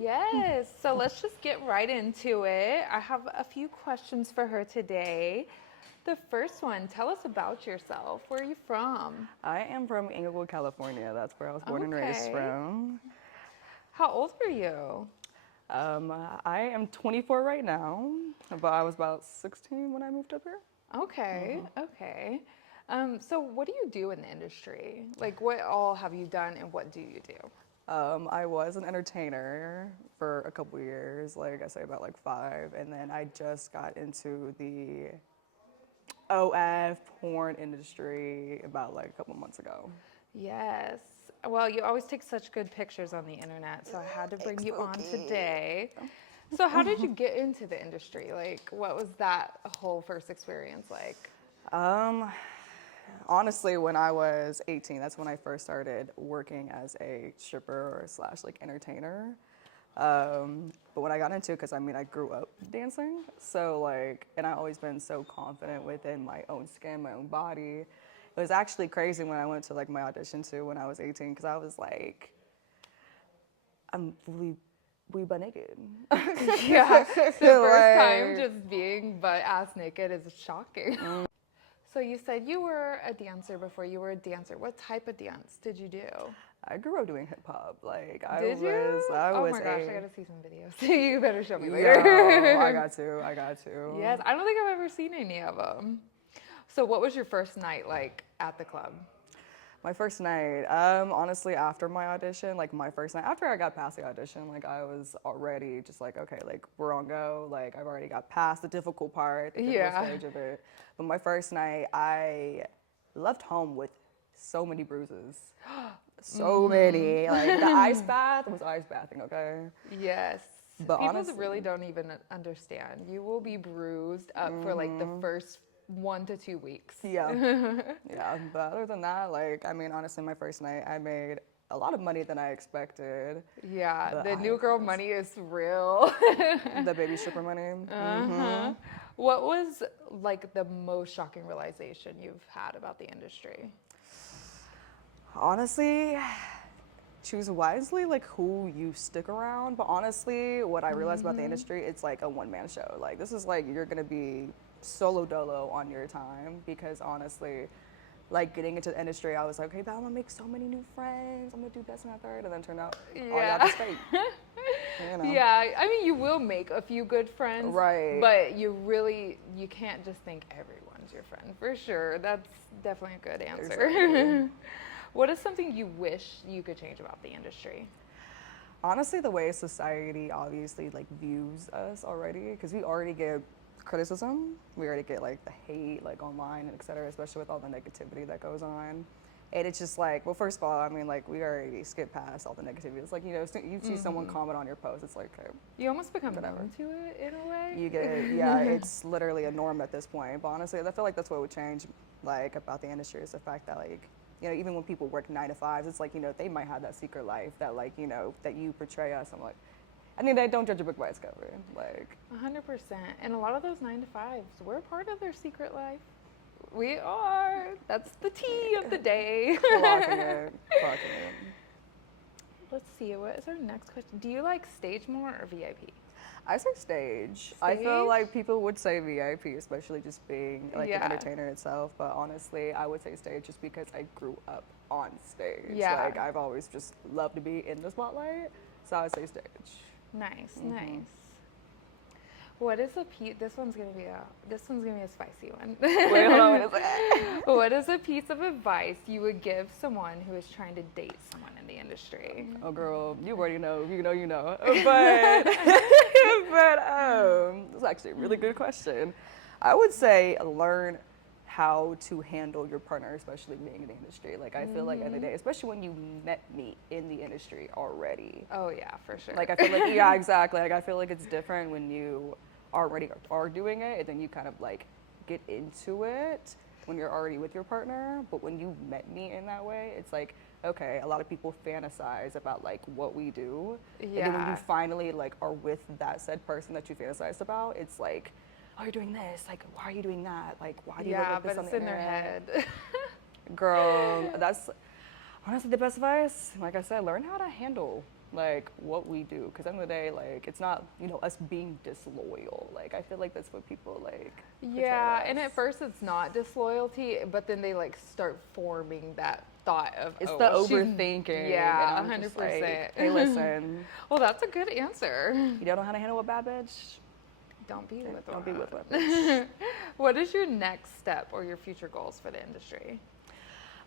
Yes, so let's just get right into it. I have a few questions for her today. The first one, tell us about yourself. Where are you from? I am from Inglewood, California. That's where I was born and raised Okay. from. How old are you? I am 24 right now, but I was about 16 when I moved up here. Okay, okay. So what do you do in the industry? Like, what all have you done and what do you do? I was an entertainer for a couple years, like I say about like 5, and then I just got into the OF porn industry about like a couple months ago. Yes. Well, you always take such good pictures on the internet, so I had to bring Thanks, you on Loki. today. So, how did you get into the industry? Like, what was that whole first experience like? Um, Honestly, when I was 18, that's when I first started working as a stripper or slash like entertainer. But when I got into it, because I mean, I grew up dancing, so like, and I've always been so confident within my own skin, my own body. It was actually crazy when I went to like my audition too when I was 18, because I was like, I'm we butt naked. Yeah, the first time Like, just being butt ass naked is shocking. So, you said you were a dancer before you were a dancer. What type of dance did you do? I grew up doing hip hop. Like Did you? I Oh was my gosh, I a gotta see some videos. You better show me yo. I later. got to. I got to. Yes, I don't think I've ever seen any of them. So, what was your first night like at the club? My first night, honestly, after my audition, like my first night, after I got past the audition, like I was already just like, okay, like we're on go. Like I've already got past the difficult part, the difficult Yeah. stage of it. But my first night, I left home with so many bruises. So many. Like the ice bath was ice bathing, okay? Yes. But People honestly, really don't even understand. You will be bruised up for like the first 1 to 2 weeks. yeah. Yeah, but other than that, like, I mean, honestly, my first night, I made a lot of money than I expected. Yeah, But the I new girl was money is real. the baby stripper money. Uh-huh. What was like the most shocking realization you've had about the industry? Honestly, choose wisely, like who you stick around. But honestly, what I realized about the industry, it's like a one-man show. Like this is like you're gonna be solo dolo on your time because honestly, like getting into the industry, I was like, okay, but I'm gonna make so many new friends. I'm gonna do this and that third, and then turned out all you have Yeah. is fake. You know. Yeah, I mean, you will make a few good friends, Right. but you can't just think everyone's your friend. For sure. That's definitely a good answer. Exactly. What is something you wish you could change about the industry? Honestly, the way society obviously like views us already, because we already get criticism, we already get like the hate like online and et cetera, especially with all the negativity that goes on. And it's just like, well, first of all, I mean, like we already skip past all the negativity. It's like you see someone comment on your post, it's like, okay, You almost become whatever. numb to it in a way. You get it, yeah, it's literally a norm at this point. But honestly, I feel like that's what would change, like about the industry is the fact that like, you know, even when people work 9 to 5s, it's like you know they might have that secret life that like you know that you portray us. I'm like, I mean, they don't judge a book by its cover. Like, 100%. And a lot of those 9 to 5s, we're part of their secret life. We are. That's the tea of the day. clocking it, clocking it. Let's see. What is our next question? Do you like stage more or VIP? I say stage. I feel Stage? like people would say VIP, especially just being like an Yeah. entertainer itself. But honestly, I would say stage just because I grew up on stage. Yeah. Like I've always just loved to be in the spotlight, so I would say stage. Nice, nice. What is a piece? This one's gonna be a spicy one. Wait, hold on, wait a second. What is a piece of advice you would give someone who is trying to date someone in the industry? Oh, girl, you already know. You know, you know. But, it's actually a really good question. I would say learn how to handle your partner, especially being in the industry. Like, I feel like at the day, especially when you met me in the industry already. Oh yeah, for sure. Like, I feel like, yeah, exactly. Like, I feel like it's different when you already are doing it and then you kind of like get into it when you're already with your partner. But when you met me in that way, it's like, okay, a lot of people fantasize about like what we do. And then when you Yeah. finally like are with that said person that you fantasized about, it's like, oh, you're doing this. Like, why are you doing that? Like, why do you look Yeah, like this but on it's the in their internet? head. Girl, that's honestly the best advice. Like I said, learn how to handle like what we do, because at the end of the day, like it's not, you know, us being disloyal. Like I feel like that's what people like portray Yeah, and us. at first it's not disloyalty, but then they like start forming that thought of, It's oh, the well, she's, overthinking, yeah, and I'm just 100%. like, hey, listen, Well, that's a good answer. you don't know how to handle a bad bitch? Don't be with Don't be with one. one bitch. What is your next step or your future goals for the industry?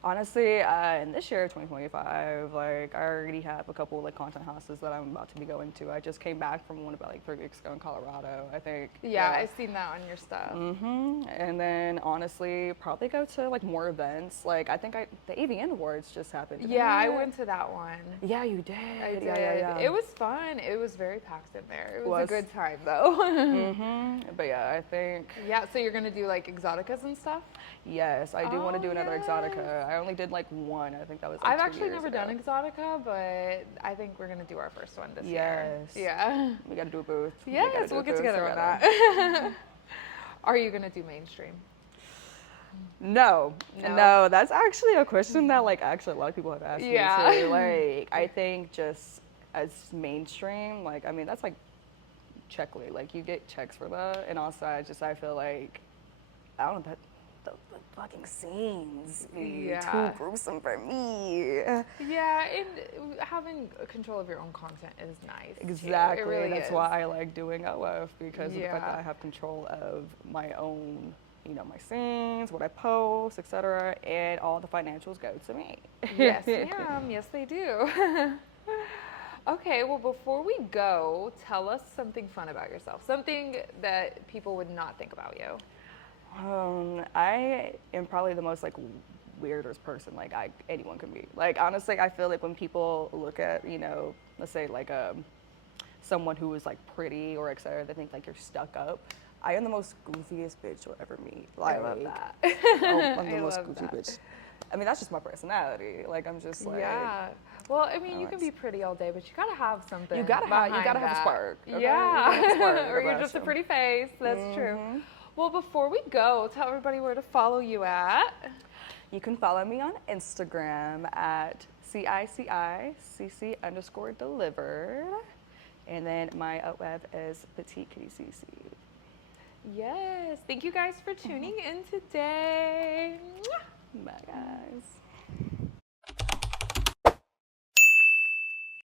Honestly, in this year, 2025, like I already have a couple like content houses that I'm about to be going to. I just came back from one about like 3 weeks ago in Colorado, I think. Yeah, I've seen that on your stuff. And then honestly, probably go to like more events. Like I think the AVN Awards just happened. didn't Yeah, I it? went to that one. Yeah, you did. I did. Yeah. It was fun. It was very packed in there. It was a Was. good time though. But yeah, I think Yeah, so you're gonna do like exoticas and stuff? yes, I do want to Oh, do another yes. Exotica. I only did like one. I think that was. Like I've 2 actually years never ago. done Exotica, but I think we're gonna do our first one this year. Yes. Yeah. We got to do a booth. We gotta Yes, do we'll a get booth together on together. that. Are you gonna do mainstream? No, No? no, that's actually a question that like actually a lot of people have asked Yeah. me too. Like I think just as mainstream, like I mean that's like checkly, like you get checks for that, and also I feel like I don't know that the fucking scenes be Yeah. too gruesome for me. Yeah, and having control of your own content is nice. too. Exactly. It really That's is. why I like doing OF because of the fact Yeah. that I have control of my own, you know, my scenes, what I post, etc., and all the financials go to me. Yes, ma'am. Yes, they do. Okay, well, before we go, tell us something fun about yourself. Something that people would not think about you. I am probably the most like weirdest person like anyone can be. Like honestly, I feel like when people look at, you know, let's say like someone who is like pretty or etc., they think like you're stuck up. I am the most goofiest bitch you'll ever meet. Like, I love that. oh, I'm the I most love goofy that. bitch. I mean, that's just my personality. Like, I'm just like, Yeah. Well, I mean, you Oh, can be pretty all day, but you gotta have something. You gotta have behind a that. spark, okay? You Yeah. gotta have a spark Or you're about just a you. pretty face. That's true. Well, before we go, tell everybody where to follow you at. you can follow me on Instagram at CICI_delivered. And then my web is Petite Kitty CC. Yes. Thank you guys for tuning in today. Mwah. Bye, guys.